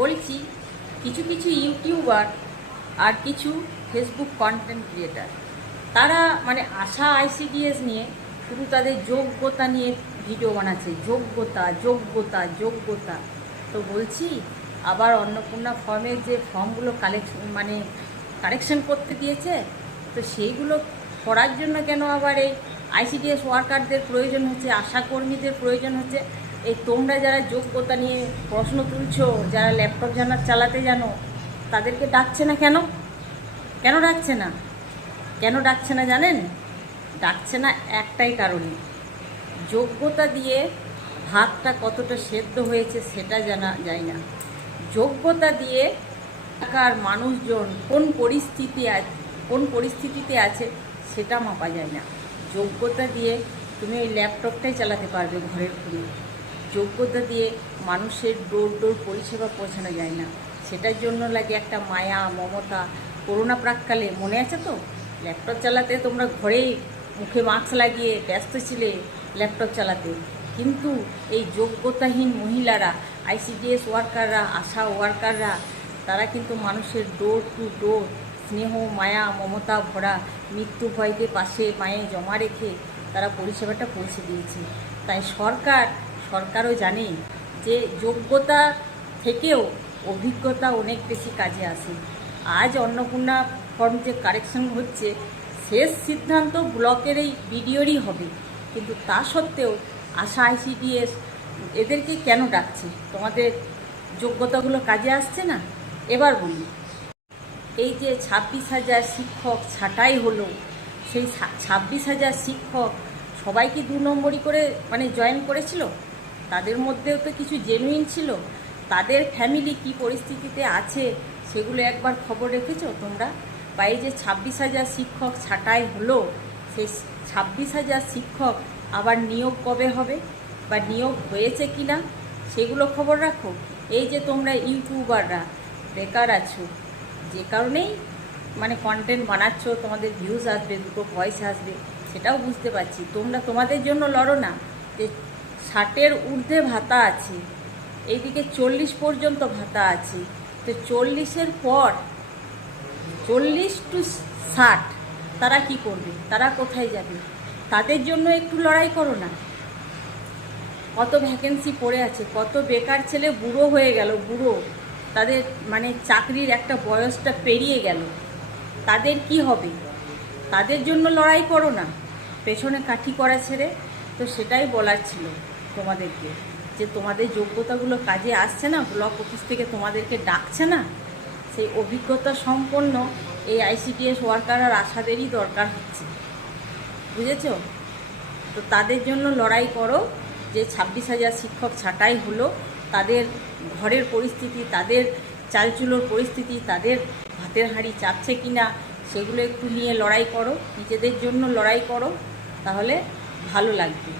বলছি কিছু কিছু ইউটিউবার আর কিছু ফেসবুক কন্টেন্ট ক্রিয়েটার তারা মানে আশা আইসিডিএস নিয়ে শুধু তাদের যোগ্যতা নিয়ে ভিডিও বানাচ্ছে। যোগ্যতা যোগ্যতা যোগ্যতা তো বলছি, আবার অন্নপূর্ণা ফর্মের যে ফর্মগুলো কারেকশন করতে দিয়েছে, তো সেইগুলো করার জন্য কেন আবার এই আইসিডিএস ওয়ার্কারদের প্রয়োজন হচ্ছে, আশাকর্মীদের প্রয়োজন হচ্ছে? এই তোমরা যারা যোগ্যতা নিয়ে প্রশ্ন তুলছো, যারা ল্যাপটপ চালাতে জানো, তাদেরকে ডাকছে না কেন? কেন ডাকছে না? কেন ডাকছে না জানেন? ডাকছে না একটাই কারণে, যোগ্যতা দিয়ে ভাতটা কতটা সেদ্ধ হয়েছে সেটা জানা যায় না। যোগ্যতা দিয়ে এলাকার মানুষজন কোন পরিস্থিতিতে আছে সেটা মাপা যায় না। যোগ্যতা দিয়ে তুমি ওই ল্যাপটপটাই চালাতে পারবে ঘরের খুলে। যোগ্যতা দিয়ে মানুষের ডোর ডোর পরিষেবা পৌঁছানো যায় না। সেটার জন্য লাগে একটা মায়া, মমতা। করোনা প্রাককালে মনে আছে তো, ল্যাপটপ চালাতে তোমরা ঘরেই মুখে মাস্ক লাগিয়ে ব্যস্ত ছিলে ল্যাপটপ চালাতে, কিন্তু এই যোগ্যতাহীন মহিলারা, আইসিডিএস ওয়ার্কাররা, আশা ওয়ার্কাররা, তারা কিন্তু মানুষের ডোর টু ডোর স্নেহ, মায়া, মমতা ভরা, মৃত্যু ভয়কে পাশে মায়ে জমা রেখে তারা পরিষেবাটা পৌঁছে দিয়েছে। তাই সরকারও জানে যে যোগ্যতা থেকেও অভিজ্ঞতা অনেক বেশি কাজে আসে। আজ অন্নপূর্ণা ফর্ম যে কারেকশন হচ্ছে, শেষ সিদ্ধান্ত ব্লকের এই বিডিওরই হবে, কিন্তু তা সত্ত্বেও আশা আইসিডিএস এদেরকে কেন ডাকছে? তোমাদের যোগ্যতাগুলো কাজে আসছে না? এবার বলি, এই যে 26,000 শিক্ষক ছাঁটাই হলো, সেই 26,000 শিক্ষক সবাই কি 2 নম্বরই করে জয়েন করেছিল? তাদের মধ্যেও তো কিছু জেনুইন ছিল। তাদের ফ্যামিলি কি পরিস্থিতিতে আছে সেগুলো একবার খবর রেখেছো তোমরা? বা এই যে 26,000 শিক্ষক ছাঁটাই হলো, সেই 26,000 শিক্ষক আবার নিয়োগ কবে হবে বা নিয়োগ হয়েছে কি না সেগুলো খবর রাখো। এই যে তোমরা ইউটিউবাররা বেকার আছো, যে কারণেই কন্টেন্ট বানাচ্ছ, তোমাদের ভিউজ আসবে, 2 পয়সা আসবে, সেটাও বুঝতে পারছি। তোমরা তোমাদের জন্য লড়ো না। যে 60-এর ঊর্ধ্বে ভাতা আছে, এইদিকে 40 পর্যন্ত ভাতা আছে, তো 40-এর পর 40 টু 60 তারা কি করবে? তারা কোথায় যাবে? তাদের জন্য একটু লড়াই করো না। কত ভ্যাকেন্সি পড়ে আছে, কত বেকার ছেলে বুড়ো হয়ে গেল, তাদের চাকরির একটা বয়সটা পেরিয়ে গেল, তাদের কি হবে? তাদের জন্য লড়াই করো না, পেছনে কাঠি করা ছেড়ে। তো সেটাই বলার ছিল তোমাদেরকে, যে তোমাদের যোগ্যতাগুলো কাজে আসছে না, ব্লক অফিস থেকে তোমাদেরকে ডাকছে না। সেই অভিজ্ঞতা সম্পন্ন এই আইসিডিএস ওয়ার্কার আর আশাদেরই দরকার হচ্ছে, বুঝেছ? তো তাদের জন্য লড়াই করো। যে 26,000 শিক্ষক ছাঁটাই হলো, তাদের ঘরের পরিস্থিতি, তাদের চালচুলোর পরিস্থিতি, তাদের ভাতের হাঁড়ি চাপছে কি না সেগুলো একটু নিয়ে লড়াই করো, নিজেদের জন্য লড়াই করো, তাহলে ভালো লাগবে।